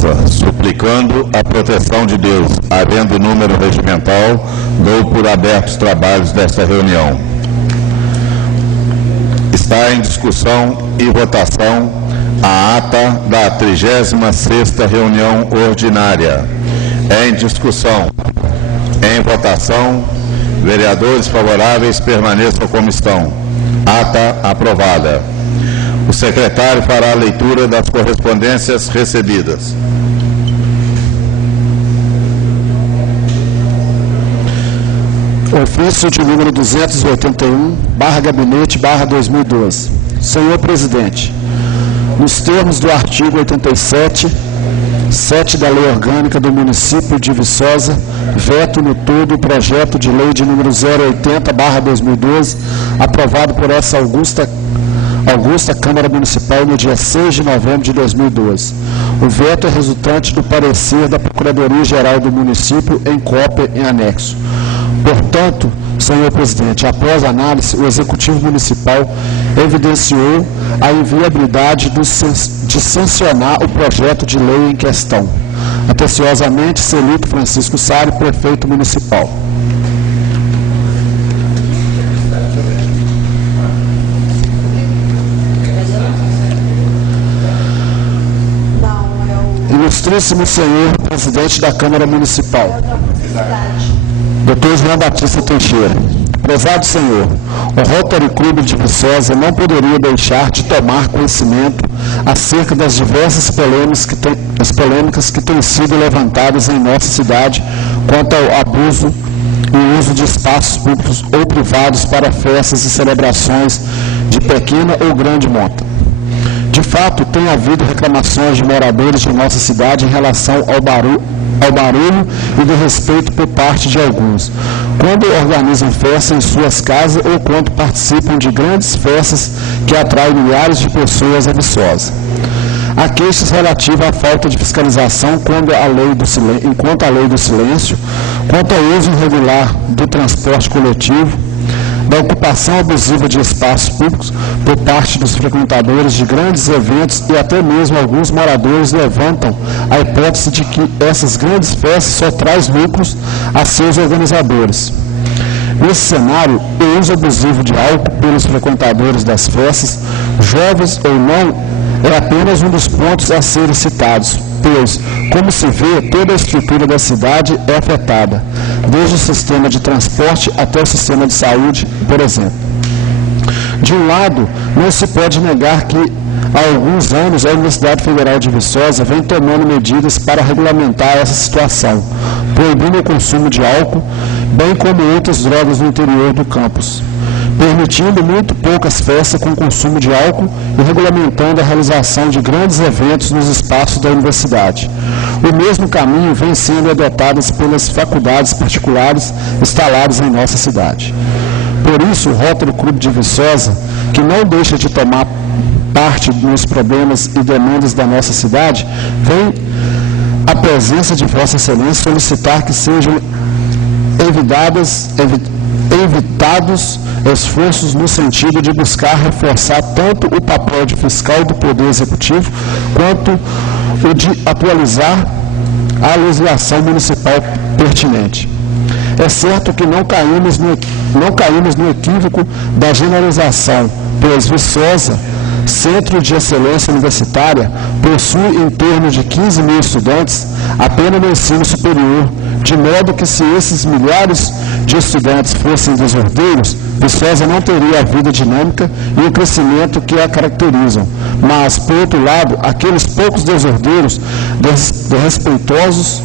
Viçosa, suplicando a proteção de Deus, havendo número regimental, dou por abertos os trabalhos desta reunião. Está em discussão e votação a ata da 36ª reunião ordinária. Em discussão, em votação, vereadores favoráveis permaneçam como estão. Ata aprovada. O secretário fará a leitura das correspondências recebidas. Ofício de número 281, /gabinete, /2012. Senhor Presidente, nos termos do artigo 87(7) da Lei Orgânica do Município de Viçosa, veto no todo o projeto de lei de número 080/2012, aprovado por essa augusta Câmara Municipal no dia 6 de novembro de 2012. O veto é resultante do parecer da Procuradoria-Geral do Município em cópia em anexo. Portanto, senhor presidente, após análise, o Executivo Municipal evidenciou a inviabilidade de sancionar o projeto de lei em questão. Atenciosamente, Celito Francisco Sari, prefeito municipal. Ilustríssimo senhor presidente da Câmara Municipal, Dr. João Batista Teixeira. Prezado senhor, o Rotary Clube de Viçosa não poderia deixar de tomar conhecimento acerca das diversas polêmicas que têm sido levantadas em nossa cidade quanto ao abuso e uso de espaços públicos ou privados para festas e celebrações de pequena ou grande monta. De fato, tem havido reclamações de moradores de nossa cidade em relação ao barulho e do respeito por parte de alguns, quando organizam festas em suas casas ou quando participam de grandes festas que atraem milhares de pessoas a Viçosa. Há queixas relativas à falta de fiscalização enquanto a lei do silêncio, quanto ao uso irregular do transporte coletivo, da ocupação abusiva de espaços públicos por parte dos frequentadores de grandes eventos e até mesmo alguns moradores levantam a hipótese de que essas grandes festas só trazem lucros a seus organizadores. Nesse cenário, o uso abusivo de álcool pelos frequentadores das festas, jovens ou não, é apenas um dos pontos a serem citados, pois, como se vê, toda a estrutura da cidade é afetada, desde o sistema de transporte até o sistema de saúde, por exemplo. De um lado, não se pode negar que, há alguns anos, a Universidade Federal de Viçosa vem tomando medidas para regulamentar essa situação, proibindo o consumo de álcool, bem como outras drogas no interior do campus, permitindo muito poucas festas com consumo de álcool e regulamentando a realização de grandes eventos nos espaços da universidade. O mesmo caminho vem sendo adotado pelas faculdades particulares instaladas em nossa cidade. Por isso, o Rotary Clube de Viçosa, que não deixa de tomar parte nos problemas e demandas da nossa cidade, vem à presença de Vossa Excelência solicitar que sejam evitados esforços no sentido de buscar reforçar tanto o papel de fiscal do Poder Executivo quanto o de atualizar a legislação municipal pertinente. É certo que não caímos no equívoco da generalização, pois Viçosa, Centro de Excelência Universitária, possui em torno de 15 mil estudantes apenas no ensino superior, de modo que se esses milhares de estudantes fossem desordeiros, Viçosa não teria a vida dinâmica e o crescimento que a caracterizam. Mas, por outro lado, aqueles poucos desordeiros, desrespeitosos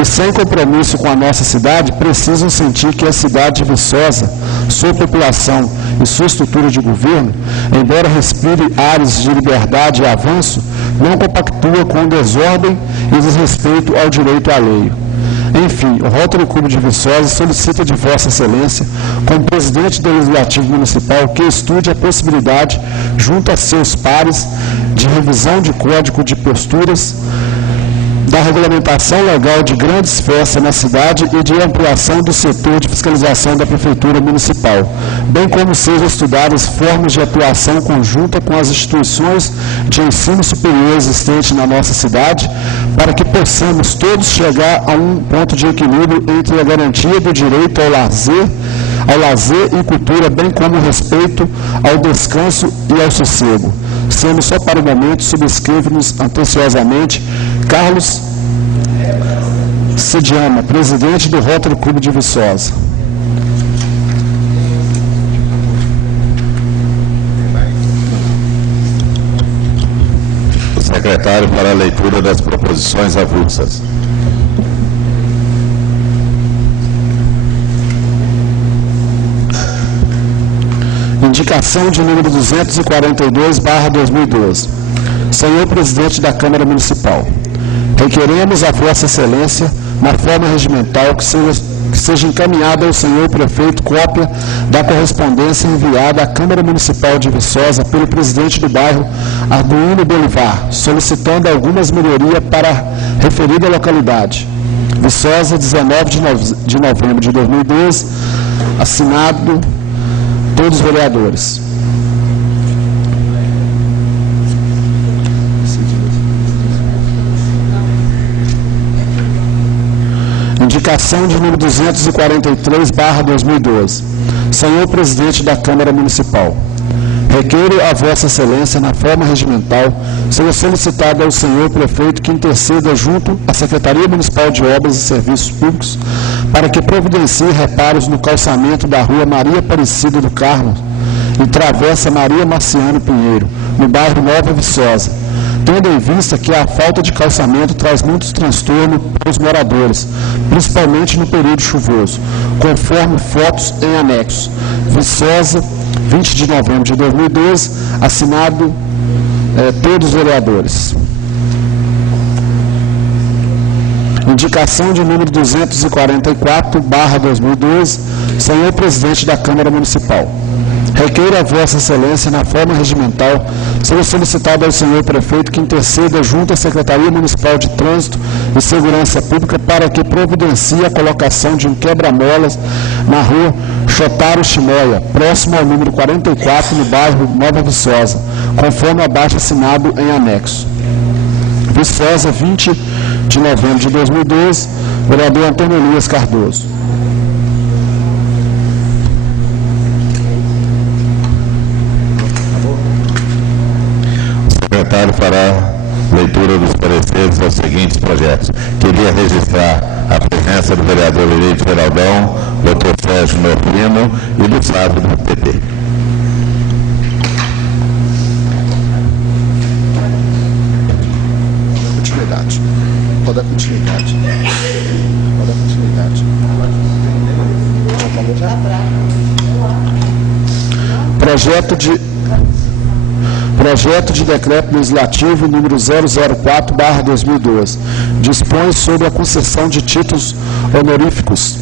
e sem compromisso com a nossa cidade, precisam sentir que a cidade de Viçosa, sua população e sua estrutura de governo, embora respire áreas de liberdade e avanço, não compactua com desordem e desrespeito ao direito alheio. Enfim, o Rotary Clube de Viçosa solicita de Vossa Excelência, como presidente do Legislativo Municipal, que estude a possibilidade, junto a seus pares, de revisão de código de posturas da regulamentação legal de grandes festas na cidade e de ampliação do setor de fiscalização da Prefeitura Municipal, bem como sejam estudadas formas de atuação conjunta com as instituições de ensino superior existentes na nossa cidade, para que possamos todos chegar a um ponto de equilíbrio entre a garantia do direito ao lazer e cultura, bem como o respeito ao descanso e ao sossego. Sendo só para o momento, subscrevo-nos atenciosamente Carlos Cidiama, presidente do Rotary Clube de Viçosa. O secretário para a leitura das proposições avulsas. Indicação de número 242/2012. Senhor Presidente da Câmara Municipal, requeremos a Vossa Excelência, na forma regimental, que seja encaminhada ao Senhor Prefeito cópia da correspondência enviada à Câmara Municipal de Viçosa pelo presidente do bairro Arduino Bolivar, solicitando algumas melhorias para a referida localidade. Viçosa, 19 de novembro de 2012, assinado todos os vereadores. Indicação de número 243/2012. Senhor Presidente da Câmara Municipal, requeiro a Vossa Excelência, na forma regimental, seja solicitado ao Senhor Prefeito que interceda junto à Secretaria Municipal de Obras e Serviços Públicos para que providencie reparos no calçamento da rua Maria Aparecida do Carmo e Travessa Maria Marciano Pinheiro, no bairro Nova Viçosa, tendo em vista que a falta de calçamento traz muitos transtornos para os moradores, principalmente no período chuvoso, conforme fotos em anexo. Viçosa, 20 de novembro de 2012, assinado todos os vereadores. Indicação de número 244/2012, Senhor Presidente da Câmara Municipal. Requeiro a Vossa Excelência, na forma regimental, seja solicitado ao Senhor Prefeito que interceda junto à Secretaria Municipal de Trânsito e Segurança Pública para que providencie a colocação de um quebra-molas na rua Chotaro Chimoia, próximo ao número 44, no bairro Nova Viçosa, conforme abaixo assinado em anexo. Viçosa, 20 de novembro de 2012, vereador Antônio Elias Cardoso. O secretário fará leitura dos pareceres aos seguintes projetos. Queria registrar a presença do vereador eleito Geraldão, doutor Sérgio Norfino e do Sábio do PT. Pode dar continuidade. Pode dar continuidade. Projeto de decreto legislativo número 004/2012 dispõe sobre a concessão de títulos honoríficos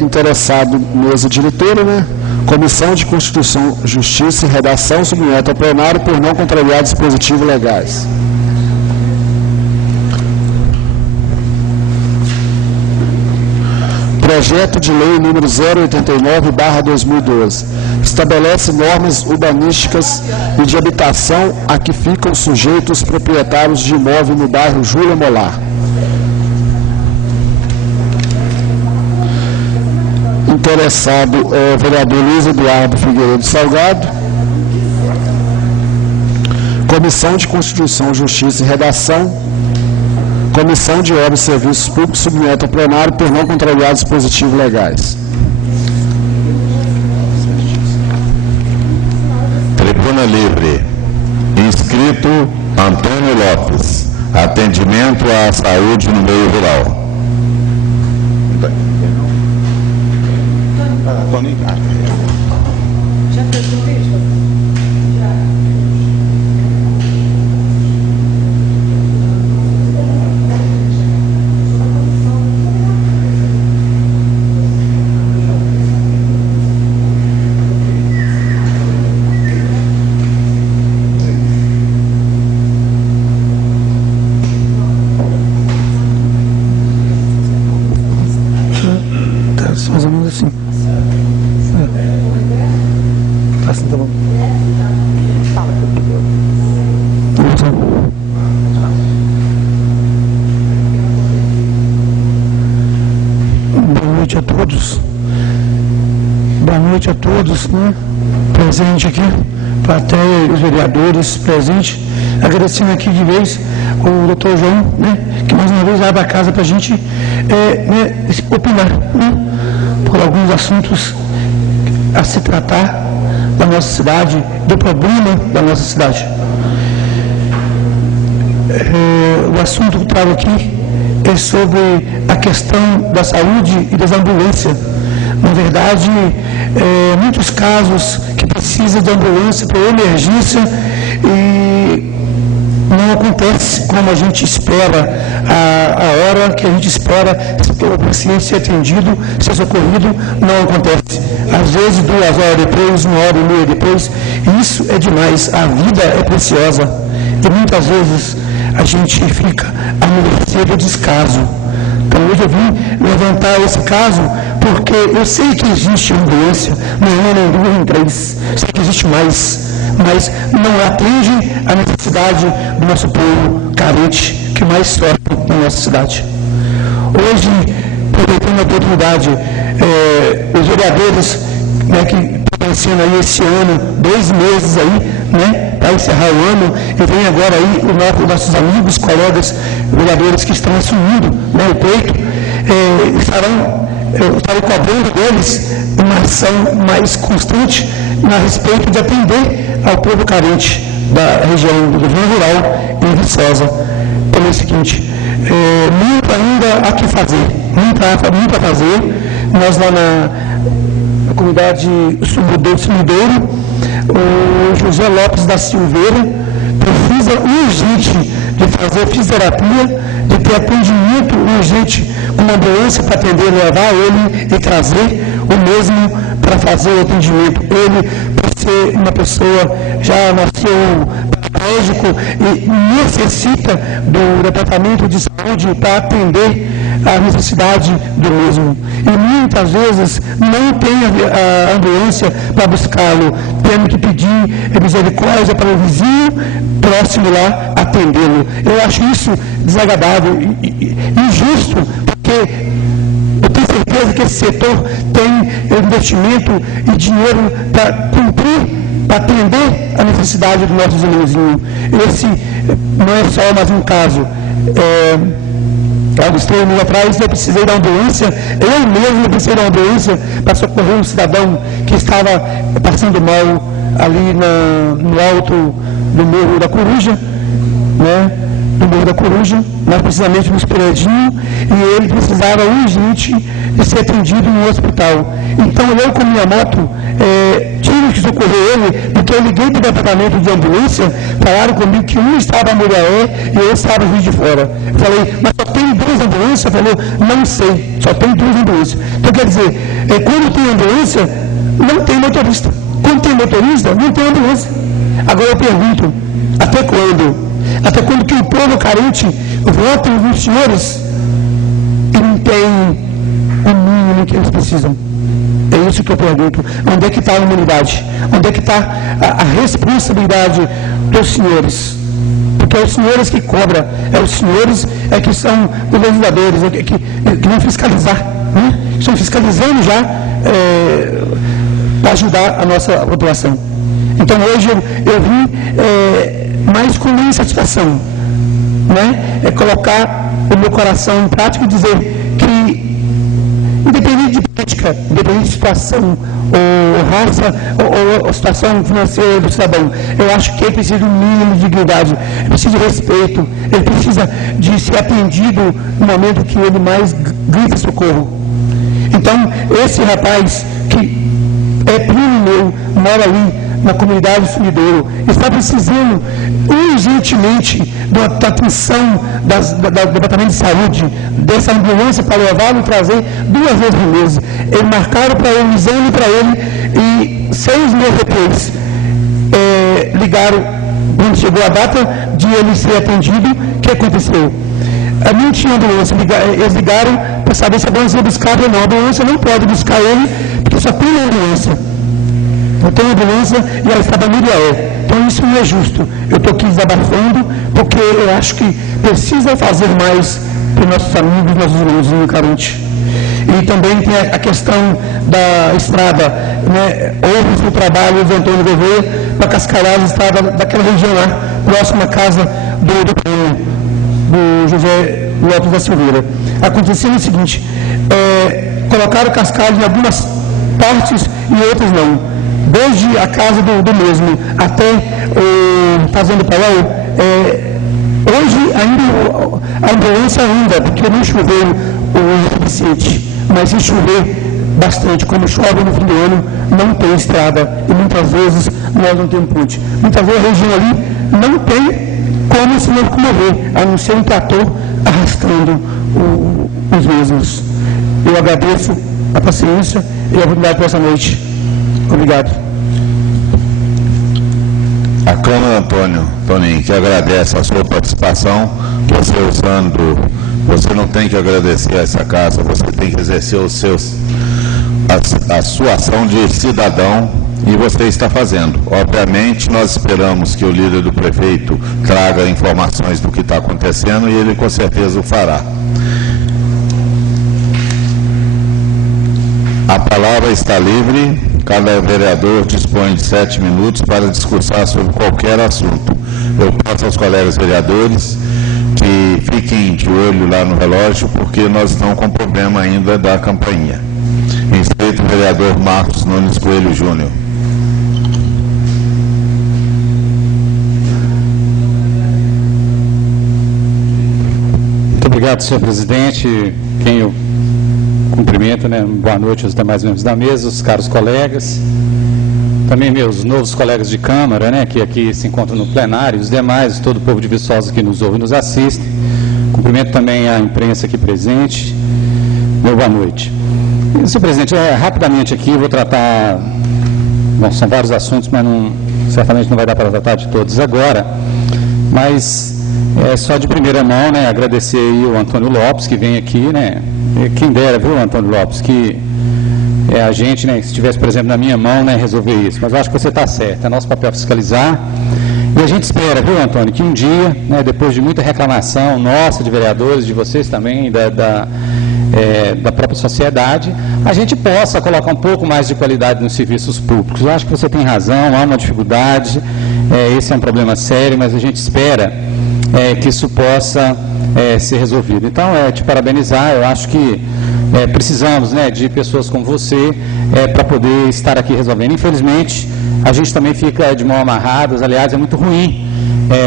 interessado mesa diretora, né? Comissão de Constituição, Justiça e Redação submete ao plenário por não contrariar dispositivos legais. Projeto de Lei número 089/2012 estabelece normas urbanísticas e de habitação a que ficam sujeitos os proprietários de imóvel no bairro Júlia Molar. Interessado é o vereador Luiz Eduardo Figueiredo Salgado. Comissão de Constituição, Justiça e Redação. Comissão de Obras e Serviços Públicos submete ao plenário por não contrariar dispositivos legais. Tribuna Livre. Inscrito Antônio Lopes. Atendimento à saúde no meio rural. Já fez o vídeo? todos, né, presentes aqui, plateia, os vereadores presentes, agradecendo aqui de vez o doutor João, né, que mais uma vez abre a casa para a gente opinar, né, por alguns assuntos a se tratar da nossa cidade, do problema da nossa cidade. O assunto que eu trago aqui é sobre a questão da saúde e das ambulâncias. Na verdade, muitos casos que precisam de ambulância para emergência e não acontece como a gente espera, a hora que a gente espera que o paciente seja atendido, seja socorrido, não acontece. Às vezes 2 horas depois, 1 hora e meia depois, isso é demais, a vida é preciosa e muitas vezes a gente fica à mercê do descaso. Então hoje eu vim levantar esse caso porque eu sei que existe ambulância, não é nem 2 nem 3, sei que existe mais, mas não atende a necessidade do nosso povo carente que mais sofre na nossa cidade. Hoje, aproveitando a oportunidade, os vereadores, né, que estão vencendo aí esse ano, 2 meses aí, né, para encerrar o ano, e vem agora aí os nossos amigos, colegas, vereadores que estão assumindo, né, o pleito, estarei cobrando deles uma ação mais constante a respeito de atender ao povo carente da região do governo rural em Viçosa. Pelo seguinte, muito ainda há que fazer, muito a fazer. Nós lá na comunidade Sumidouro, o José Lopes da Silveira precisa urgente de fazer fisioterapia, de ter atendimento urgente com uma ambulância para atender, levar ele e trazer o mesmo para fazer o atendimento. Ele, por ser uma pessoa, já nasceu paraplégico e necessita do departamento de saúde para atender a necessidade do mesmo. E muitas vezes não tem a ambulância para buscá-lo, tendo que pedir misericórdia para o vizinho próximo lá atendê-lo. Eu acho isso desagradável e injusto, porque eu tenho certeza que esse setor tem investimento e dinheiro para cumprir, para atender a necessidade do nosso irmãozinho. Esse não é só mais um caso. Alguns 3 meses atrás eu precisei da ambulância, eu mesmo precisei da ambulância para socorrer um cidadão que estava passando mal ali no alto do Morro da Coruja, né? Do Morro da Coruja, mais precisamente no Esperadinho, e ele precisava urgente de ser atendido no hospital. Então eu com minha moto tive que socorrer ele, porque eu liguei para o departamento de ambulância, falaram comigo que um estava em Muriaé e eu estava em Juiz de Fora. Eu falei, mas só tem 2 ambulâncias? Falou, não sei, só tem 2 ambulâncias. Então quer dizer, quando tem ambulância, não tem motorista. Quando tem motorista, não tem ambulância. Agora eu pergunto, até quando? Até quando que o povo carente vota nos senhores e não tem o mínimo que eles precisam? É isso que eu pergunto. Onde é que está a humanidade? Onde é que está a responsabilidade dos senhores? Porque é os senhores que cobram, é os senhores que são os legisladores, que vão fiscalizar, né? Estão fiscalizando já para ajudar a nossa população. Então hoje eu vim mais com uma insatisfação, né? Colocar o meu coração em prática e dizer que, independente de política, independente de situação, ou raça, ou situação financeira do cidadão, eu acho que ele precisa de um mínimo de dignidade, ele precisa de respeito, ele precisa de ser atendido no momento que ele mais grita socorro. Então, esse rapaz que é primo meu, mora ali na comunidade Sumidouro, está precisando urgentemente da atenção do Departamento de Saúde, dessa ambulância para levá-lo e trazer 2 vezes por mês. Eles marcaram para ele, um exame para ele, e 6 meses depois ligaram, quando chegou a data de ele ser atendido, o que aconteceu? Não tinha ambulância, eles ligaram para saber se a ambulância ia buscar ou não. A ambulância não pode buscar ele, porque só tem ambulância. Não tem ambulância e ela estava no Muriaé. Então isso não é justo. Eu estou aqui desabafando porque eu acho que precisa fazer mais para os nossos amigos, nossos irmãozinhos carentes. E também tem a questão da estrada, né, houve o trabalho do Antônio Gouveia para cascalar a estrada daquela região lá, próxima à casa do José Lopes da Silveira. Aconteceu o seguinte, colocaram cascalho em algumas partes e outras não. Desde a casa do mesmo até o Fazenda Palau, hoje ainda a ambulância anda, porque não choveu o suficiente, mas se chover bastante, como chove no fim do ano, não tem estrada e muitas vezes nós não temos ponte. Muitas vezes a região ali não tem como se locomover, a não ser um trator arrastando os mesmos. Eu agradeço a paciência e a oportunidade por essa noite. Obrigado. A Câmara, Toninho, que agradece a sua participação, você não tem que agradecer a essa casa, você tem que exercer a sua ação de cidadão, e você está fazendo. Obviamente, nós esperamos que o líder do prefeito traga informações do que está acontecendo, e ele com certeza o fará. A palavra está livre. Cada vereador dispõe de 7 minutos para discursar sobre qualquer assunto. Eu peço aos colegas vereadores que fiquem de olho lá no relógio, porque nós estamos com problema ainda da campainha. Inscrito o vereador Marcos Nunes Coelho Júnior. Muito obrigado, senhor presidente. Quem eu cumprimento, né? Boa noite aos demais membros da mesa, os caros colegas, também meus novos colegas de Câmara, né, que aqui se encontram no plenário, os demais, todo o povo de Viçosa que nos ouve e nos assiste. Cumprimento também a imprensa aqui presente. Meu boa noite. Senhor presidente, rapidamente aqui, vou tratar, bom, são vários assuntos, mas certamente não vai dar para tratar de todos agora, mas só de primeira mão, né, agradecer aí o Antônio Lopes, que vem aqui, né, quem dera, viu, Antônio Lopes, que a gente, né, se estivesse, por exemplo, na minha mão, né, resolver isso. Mas eu acho que você está certo, é nosso papel fiscalizar. E a gente espera, viu, Antônio, que um dia, né, depois de muita reclamação nossa, de vereadores, de vocês também, da própria sociedade, a gente possa colocar um pouco mais de qualidade nos serviços públicos. Eu acho que você tem razão, há uma dificuldade, esse é um problema sério, mas a gente espera que isso possa ser resolvido. Então, te parabenizar, eu acho que precisamos, né, de pessoas como você para poder estar aqui resolvendo. Infelizmente, a gente também fica de mão amarradas, aliás, é muito ruim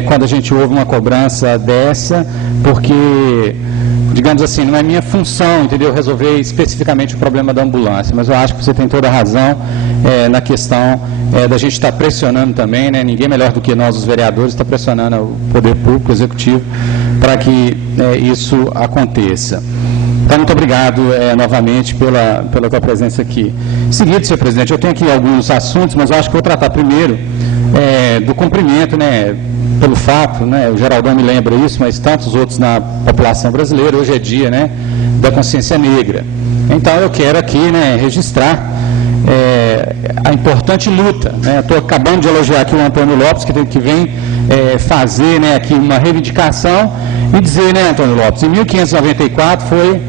quando a gente ouve uma cobrança dessa, porque, digamos assim, não é minha função, entendeu, resolver especificamente o problema da ambulância, mas eu acho que você tem toda a razão na questão da gente estar pressionando também, né, ninguém melhor do que nós, os vereadores, está pressionando o poder público, o executivo, para que isso aconteça. Então, muito obrigado novamente pela tua presença aqui. Seguido, senhor presidente, eu tenho aqui alguns assuntos, mas eu acho que vou tratar primeiro do cumprimento, né, pelo fato, né, o Geraldão me lembra isso, mas tantos outros na população brasileira, hoje é dia, né, da consciência negra. Então, eu quero aqui, né, registrar a importante luta. Estou acabando de elogiar aqui o Antônio Lopes, que vem fazer, né, aqui uma reivindicação e dizer, né, Antônio Lopes, em 1594 foi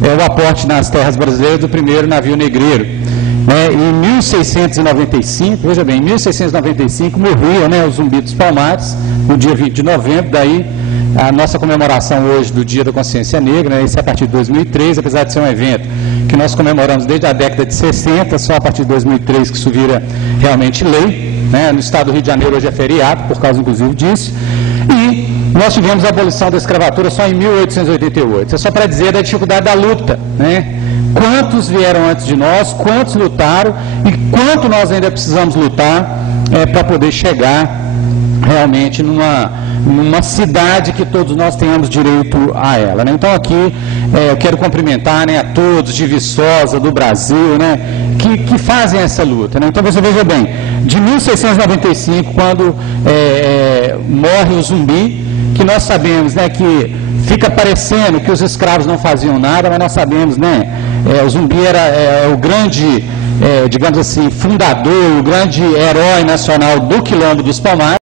o aporte nas terras brasileiras do primeiro navio negreiro. Em 1695, veja bem, em 1695 morria, né, o Zumbi dos Palmares, no dia 20 de novembro, daí a nossa comemoração hoje do Dia da Consciência Negra, né, isso é a partir de 2003, apesar de ser um evento que nós comemoramos desde a década de 60, só a partir de 2003 que isso vira realmente lei, né, no estado do Rio de Janeiro hoje é feriado, por causa inclusive disso, e nós tivemos a abolição da escravatura só em 1888, isso é só para dizer da dificuldade da luta, né? Quantos vieram antes de nós, quantos lutaram e quanto nós ainda precisamos lutar para poder chegar realmente numa cidade que todos nós tenhamos direito a ela, né? Então aqui eu quero cumprimentar, né, a todos de Viçosa, do Brasil, né, que fazem essa luta, né? Então você veja bem, de 1695, quando morre o Zumbi, que nós sabemos, né, que fica parecendo que os escravos não faziam nada, mas nós sabemos, né, o Zumbi era o grande, digamos assim, fundador, o grande herói nacional do Quilombo dos Palmares.